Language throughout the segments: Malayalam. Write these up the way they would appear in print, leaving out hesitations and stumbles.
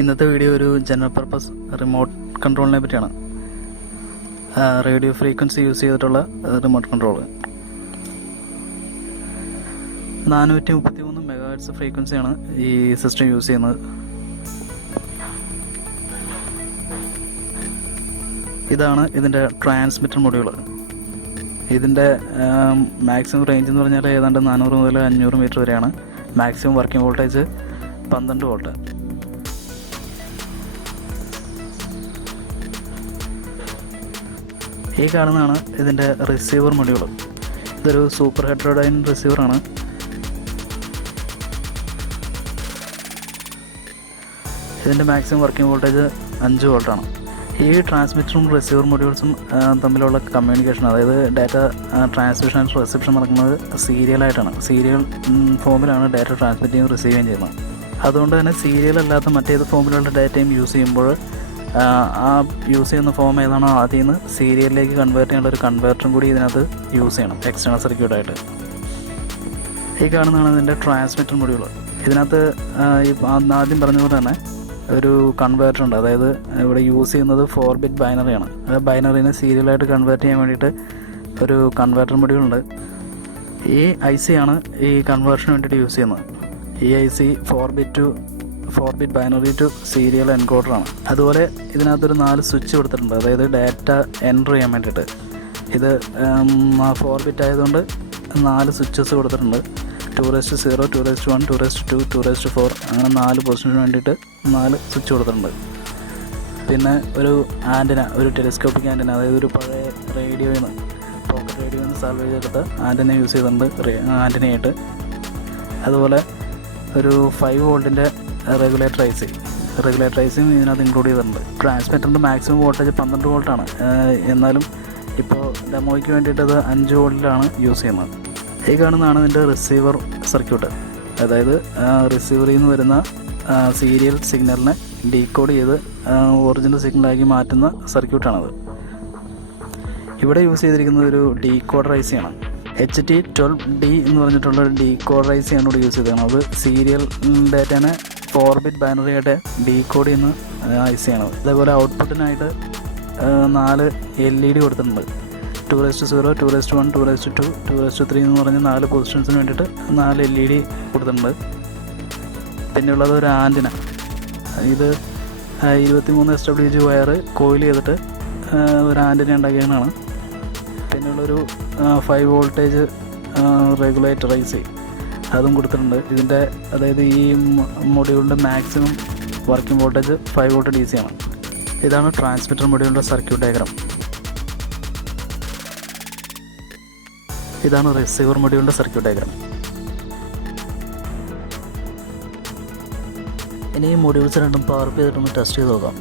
ഇന്നത്തെ വീഡിയോ ഒരു ജനറൽ പർപ്പസ് റിമോട്ട് കൺട്രോളിനെ പറ്റിയാണ്. റേഡിയോ ഫ്രീക്വൻസി യൂസ് ചെയ്തിട്ടുള്ള റിമോട്ട് കൺട്രോൾ. 433 മെഗാഹെർട്സ് ഫ്രീക്വൻസിയാണ് ഈ സിസ്റ്റം യൂസ് ചെയ്യുന്നത്. ഇതാണ് ഇതിൻ്റെ ട്രാൻസ്മിറ്റർ മൊഡ്യൂൾ. ഇതിൻ്റെ മാക്സിമം റേഞ്ച് എന്ന് പറഞ്ഞാൽ ഏതാണ്ട് 400 മുതൽ 500 മീറ്റർ വരെയാണ്. Maximum working voltage 12 volt. ഈ കാണുന്നതാണ് ഇതിൻ്റെ റിസീവർ മൊഡ്യൂൾ. ഇതൊരു സൂപ്പർ ഹെറ്ററോഡൈൻ റിസീവറാണ്. ഇതിൻ്റെ മാക്സിമം വർക്കിംഗ് വോൾട്ടേജ് 5 വോൾട്ടാണ്. ഈ ട്രാൻസ്മിറ്ററും റിസീവർ മൊഡ്യൂൾസും തമ്മിലുള്ള കമ്മ്യൂണിക്കേഷൻ, അതായത് ഡാറ്റ ട്രാൻസ്മിഷൻ ആൻഡ് റിസപ്ഷൻ നടക്കുന്നത് സീരിയലായിട്ടാണ്. സീരിയൽ ഫോമിലാണ് ഡാറ്റ ട്രാൻസ്മിറ്റ് ചെയ്യുകയും റിസീവ് ചെയ്യുകയും ചെയ്യുന്നത്. അതുകൊണ്ട് തന്നെ സീരിയൽ അല്ലാത്ത മറ്റേത് ഫോമിലുള്ള ഡാറ്റയും യൂസ് ചെയ്യുമ്പോൾ ആ യൂസ് ചെയ്യുന്ന ഫോം ഏതാണോ അതിൽ നിന്ന് സീരിയലിലേക്ക് കൺവേർട്ട് ചെയ്യാനുള്ള ഒരു കൺവേർട്ടറും കൂടി ഇതിനകത്ത് യൂസ് ചെയ്യണം, എക്സ്റ്റേണൽ സർക്യൂട്ടായിട്ട്. ഈ കാണുന്നതാണ് ഇതിൻ്റെ ട്രാൻസ്മിറ്റർ മൊഡ്യൂൾ. ഇതിനകത്ത് ആദ്യം പറഞ്ഞതുപോലെ തന്നെ ഒരു കൺവേർട്ടർ ഉണ്ട്. അതായത് ഇവിടെ യൂസ് ചെയ്യുന്നത് 4-bit ബൈനറിയാണ്. ആ ബൈനറിനെ സീരിയലായിട്ട് കൺവേർട്ട് ചെയ്യാൻ വേണ്ടിയിട്ട് ഒരു കൺവേർട്ടർ മൊഡ്യൂൾ ഉണ്ട്. ഈ IC ആണ് ഈ കൺവേർഷന് വേണ്ടിയിട്ട് യൂസ് ചെയ്യുന്നത്. ഈ IC 4-bit binary to serial എൻകോഡറാണ്. അതുപോലെ ഇതിനകത്തൊരു 4 സ്വിച്ച് കൊടുത്തിട്ടുണ്ട്, അതായത് ഡാറ്റ എൻ്റർ ചെയ്യാൻ വേണ്ടിയിട്ട്. ഇത് 4-bit ആയതുകൊണ്ട് 4 സ്വിച്ചസ് കൊടുത്തിട്ടുണ്ട്. 2:0, 2:1, 2:2, 2:4 അങ്ങനെ 4 പൊസിഷന് വേണ്ടിയിട്ട് 4 സ്വിച്ച് കൊടുത്തിട്ടുണ്ട്. പിന്നെ ഒരു ആൻറ്റിന, ഒരു ടെലിസ്കോപ്പിക് ആൻറ്റിന, അതായത് ഒരു പഴയ റേഡിയോയിൽ നിന്ന്, പോക്കറ്റ് റേഡിയോയിൽ നിന്ന് സാൽവേജ് ചെയ്തിട്ട് ആൻറ്റിന യൂസ് ചെയ്തിട്ടുണ്ട് ആൻറ്റിനയായിട്ട്. അതുപോലെ ഒരു 5 വോൾട്ടിൻ്റെ റെഗുലേറ്റർ ഐസിയും ഇതിനകത്ത് ഇൻക്ലൂഡ് ചെയ്തിട്ടുണ്ട്. ട്രാൻസ്മിറ്ററിൻ്റെ മാക്സിമം വോൾട്ടേജ് 12 വോൾട്ടാണ്. എന്നാലും ഇപ്പോൾ ഡെമോയ്ക്ക് വേണ്ടിയിട്ട് അത് 5 വോൾട്ടിലാണ് യൂസ് ചെയ്യുന്നത്. ഈ കാണുന്നതാണ് ഇതിൻ്റെ റിസീവർ സർക്യൂട്ട്. അതായത് റിസീവറിൽ നിന്ന് വരുന്ന സീരിയൽ സിഗ്നലിനെ ഡീകോഡ് ചെയ്ത് ഒറിജിനൽ സിഗ്നലാക്കി മാറ്റുന്ന സർക്യൂട്ടാണത്. ഇവിടെ യൂസ് ചെയ്തിരിക്കുന്നത് ഒരു ഡീകോഡർ ഐസിയാണ്. HT12D എന്ന് പറഞ്ഞിട്ടുള്ള ഒരു ഡീകോഡർ ഐസിയാണ് ഇവിടെ യൂസ് ചെയ്തിരിക്കുന്നത്. അത് സീരിയൽ ഡാറ്റേനെ 4-bit ബൈനറി ആയിട്ട് ഡീകോഡ് ചെയ്യുന്ന ഐസിയാണ്. അതേപോലെ ഔട്ട്പുട്ടിനായിട്ട് 4 LED കൊടുത്തിട്ടുണ്ട്. 2:0, 2:1, 2:2, 2:3 എന്ന് പറഞ്ഞ് 4 പൊസിഷൻസിന് വേണ്ടിയിട്ട് 4 LED കൊടുത്തിട്ടുണ്ട്. പിന്നെയുള്ളത് ഒരു ആൻറ്റിന. ഇത് 23 SWG വയർ കോയിൽ ചെയ്തിട്ട് ഒരു ആൻറ്റിന ഉണ്ടാക്കിയതാണ്. പിന്നെയുള്ളൊരു 5 വോൾട്ടേജ് റെഗുലേറ്റർ IC അതും കൊടുത്തിട്ടുണ്ട്. ഇതിൻ്റെ അതായത് ഈ മൊഡ്യൂളിൻ്റെ maximum working voltage 5 volt DC ആണ്. ഇതാണ് ട്രാൻസ്മിറ്റർ മൊഡ്യൂളിൻ്റെ സർക്യൂട്ട് ഡയഗ്രാം. ഇതാണ് റിസീവർ മൊഡ്യൂളിൻ്റെ സർക്യൂട്ട് ഡയഗ്രാം. ഇനി ഈ മൊഡ്യൂൾസ് രണ്ടും പവർ അപ്പ് ചെയ്തിട്ടൊന്ന് ടെസ്റ്റ് ചെയ്ത് നോക്കാം.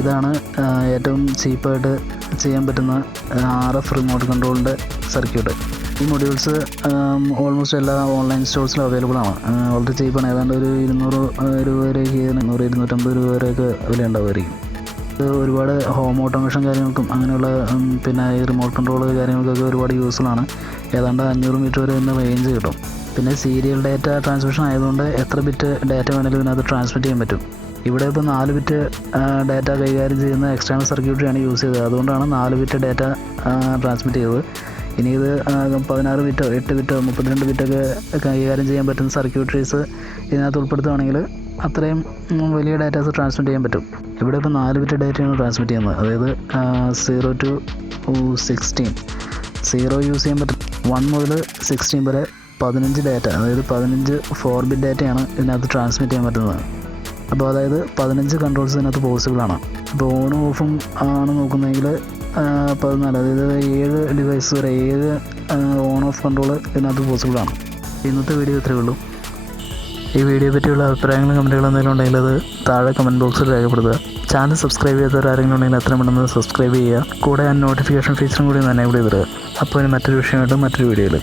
ഇതാണ് ഏറ്റവും ചീപ്പായിട്ട് ചെയ്യാൻ പറ്റുന്ന RF റിമോട്ട് കൺട്രോളിൻ്റെ സർക്യൂട്ട്. ഈ മൊഡ്യൂൾസ് ഓൾമോസ്റ്റ് എല്ലാ ഓൺലൈൻ സ്റ്റോഴ്സിലും അവൈലബിൾ ആണ്. വളരെ ചീപ്പാണ്. ഏതാണ്ട് ഒരു 200 രൂപ വരെയൊക്കെ 200-250 രൂപ വരെയൊക്കെ വില ഉണ്ടാവുമായിരിക്കും. ഇത് ഒരുപാട് ഹോം ഓട്ടോമേഷൻ കാര്യങ്ങൾക്കും അങ്ങനെയുള്ള പിന്നെ ഈ റിമോട്ട് കൺട്രോൾ കാര്യങ്ങൾക്കൊക്കെ ഒരുപാട് യൂസ്ഫുള്ളാണ്. ഏതാണ്ട് 500 മീറ്റർ വരെ ഇതിന് റേഞ്ച് കിട്ടും. പിന്നെ സീരിയൽ ഡാറ്റ ട്രാൻസ്മിഷൻ ആയതുകൊണ്ട് എത്ര ബിറ്റ് ഡാറ്റ വേണമെങ്കിലും ഇതിനകത്ത് ട്രാൻസ്മിറ്റ് ചെയ്യാൻ പറ്റും. ഇവിടെ ഇപ്പോൾ 4 ബിറ്റ് ഡാറ്റ കൈകാര്യം ചെയ്യുന്ന എക്സ്റ്റേണൽ സർക്യൂട്ടറിയാണ് യൂസ് ചെയ്തത്. അതുകൊണ്ടാണ് 4 ബിറ്റ് ഡാറ്റ ട്രാൻസ്മിറ്റ് ചെയ്തത്. ഇനി ഇത് 16 ബിറ്റോ 8 ബിറ്റോ 32 ബിറ്റൊക്കെ കൈകാര്യം ചെയ്യാൻ പറ്റുന്ന സർക്യൂട്ടറീസ് ഇതിനകത്ത് ഉൾപ്പെടുത്തുകയാണെങ്കിൽ അത്രയും വലിയ ഡാറ്റാസ് ട്രാൻസ്മിറ്റ് ചെയ്യാൻ പറ്റും. ഇവിടെ ഇപ്പോൾ 4 ബിറ്റ് ഡാറ്റയാണ് ട്രാൻസ്മിറ്റ് ചെയ്യുന്നത്. അതായത് 0 to 16 0 യൂസ് ചെയ്യാൻ പറ്റും. 1 മുതൽ 16 വരെ 15 ഡാറ്റ, അതായത് 15 4 ബിറ്റ് ഡാറ്റയാണ് ഇതിനകത്ത് ട്രാൻസ്മിറ്റ് ചെയ്യാൻ പറ്റുന്നത്. അപ്പോൾ അതായത് 15 കൺട്രോൾസ് ഇതിനകത്ത് പോസിബിളാണ്. അപ്പോൾ ഓണും ഓഫും ആണ് നോക്കുന്നതെങ്കിൽ 14, അതായത് 7 ഡിവൈസ് വരെ 7 ഓൺ ഓഫ് കൺട്രോൾ ഇതിനകത്ത് പോസിബിളാണ്. ഇന്നത്തെ വീഡിയോ ഇത്രയേ ഉള്ളൂ. ഈ വീഡിയോ പറ്റിയുള്ള അഭിപ്രായങ്ങളും കമൻറ്റുകളും എന്തെങ്കിലും ഉണ്ടെങ്കിൽ അത് താഴെ കമൻറ്റ് ബോക്സിൽ രേഖപ്പെടുത്തുക. ചാനൽ സബ്സ്ക്രൈബ് ചെയ്യാത്തവരാരെങ്കിലും ഉണ്ടെങ്കിൽ എത്രയും പെട്ടെന്ന് സബ്സ്ക്രൈബ് ചെയ്യുക. കൂടെ നോട്ടിഫിക്കേഷൻ ഫീച്ചറും കൂടി തന്നെ ഇവിടെ ഇടുക. അപ്പോൾ ഇനി മറ്റൊരു വിഷയമായിട്ട് മറ്റൊരു വീഡിയോയിൽ